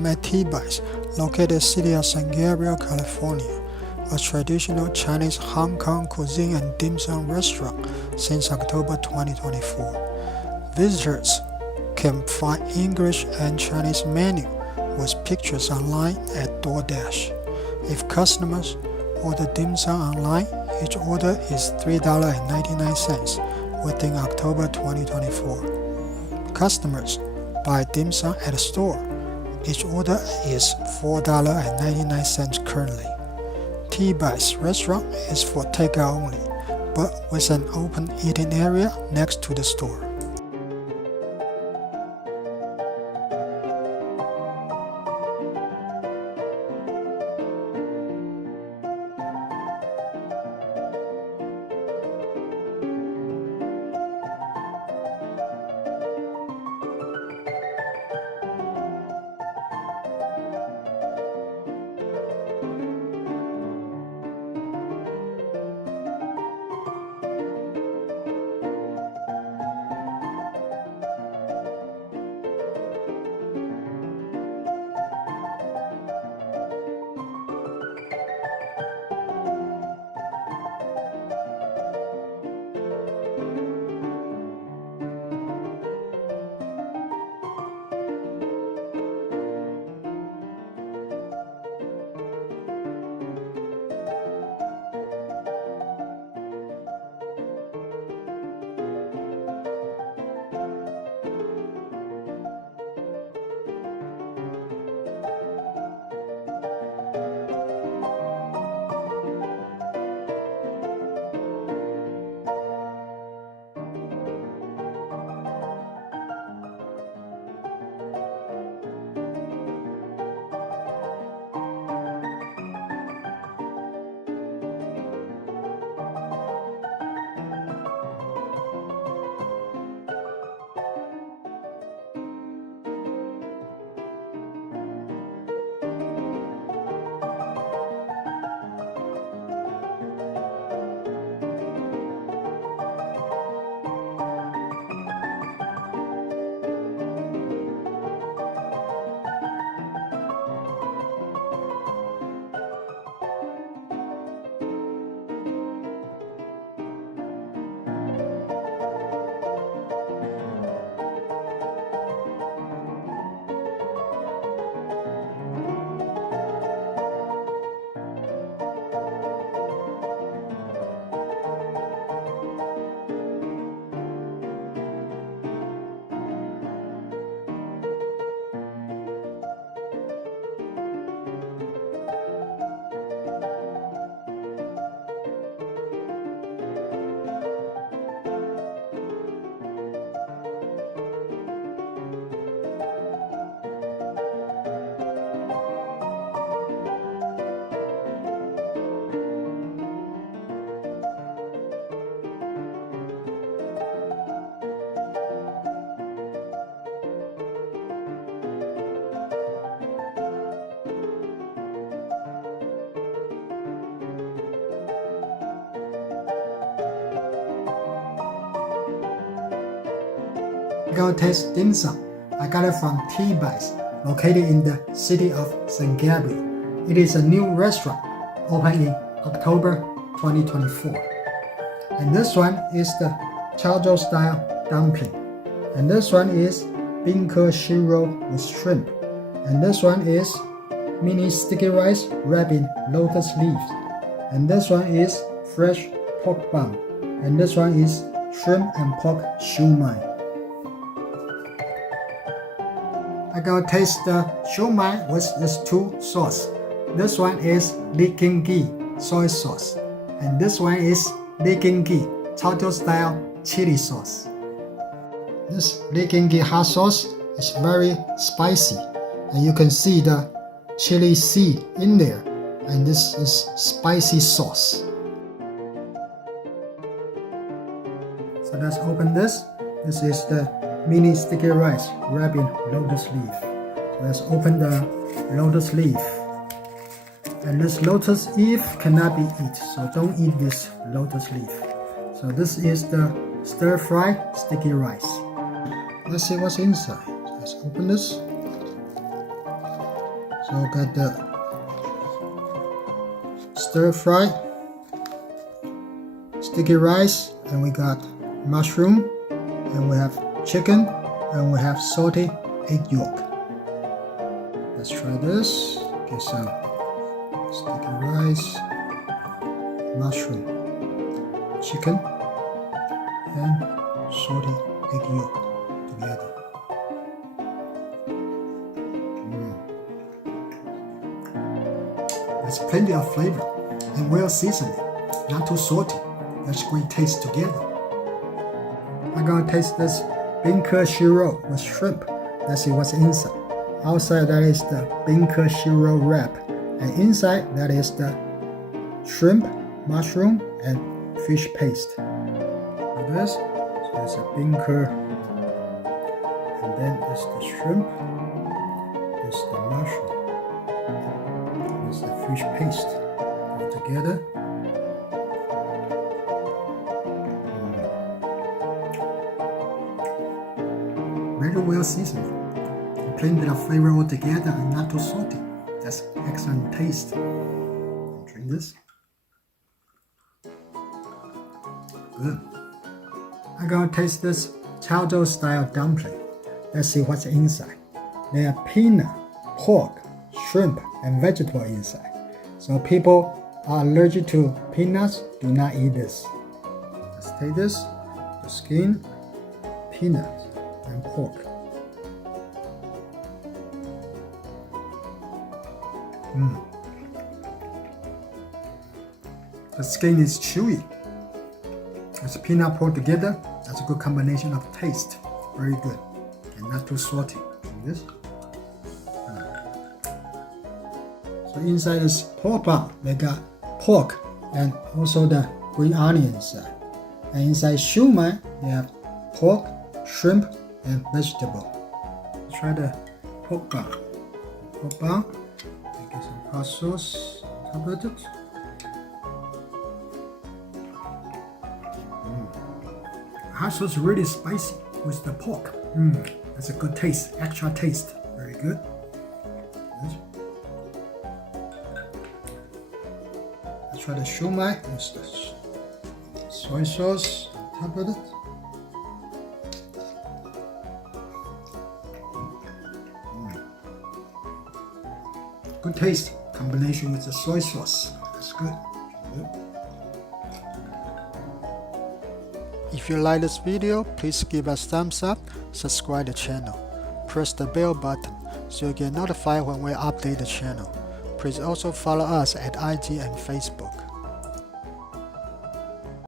I'm at TeaBites, located in the city of San Gabriel, California, a traditional Chinese Hong Kong cuisine and dim sum restaurant since October 2024. Visitors can find English and Chinese menu with pictures online at DoorDash. If customers order dim sum online, each order is $3.99 within October 2024. Customers buy dim sum at a store. Each order is $4.99 currently. TeaBites restaurant is for takeout only, but with an open eating area next to the store. Macao taste dim sum. I got it from TeaBites, located in the city of San Gabriel. It is a new restaurant, opened in October 2024. And this one is the Chao style dumpling. And this one is bean curd shiro with shrimp. And this one is mini sticky rice wrapped in lotus leaves. And this one is fresh pork bun. And this one is shrimp and pork shumai. I gotta taste the shumai with these two sauce. This one is leaking ghee soy sauce, and this one is leaking ghee Chao style chili sauce. This leaking ghee hot sauce is very spicy, and you can see the chili seed in there, and this is spicy sauce. So let's open this. This is the mini sticky rice wrapped in lotus leaf. So let's open the lotus leaf. And this lotus leaf cannot be eaten, so don't eat this lotus leaf. So this is the stir-fried sticky rice. Let's see what's inside. Let's open this. So got the stir fry, sticky rice, and we got mushroom, and we have chicken, and we have salty egg yolk. Let's try this. Get some sticky rice, mushroom, chicken, and salty egg yolk together. There's plenty of flavor and well seasoned, not too salty. That's great taste together. I'm gonna taste this Binke Shiro with shrimp. Let's see what's inside. Outside that is the Binke Shiro wrap, and inside that is the shrimp, mushroom, and fish paste. Like this, so it's a Binke, and then it's the shrimp, it's the mushroom, it's the fish paste all together. Very well seasoned. Plenty of flavor all together and not too salty. That's excellent taste. Drink this. Good. I'm gonna taste this Chao style dumpling. Let's see what's inside. There are peanut, pork, shrimp, and vegetable inside. So people are allergic to peanuts, do not eat this. Let's take this. The skin, peanut, and pork. The skin is chewy. It's peanut pork together. That's a good combination of taste. Very good. And not too salty. Like this. So inside is pork bun. They got pork and also the green onion inside. And inside shumai, they have pork, shrimp, and vegetable. Let's try the pork bun. Pork bun. Get some hot sauce on top of it. Hot sauce is really spicy with the pork. That's a good taste, extra taste. Very good. Let's try the shumai with the soy sauce on top of it. Good taste, combination with the soy sauce. That's good. If you like this video, please give us thumbs up, subscribe the channel, press the bell button so you get notified when we update the channel. Please also follow us at IG and Facebook.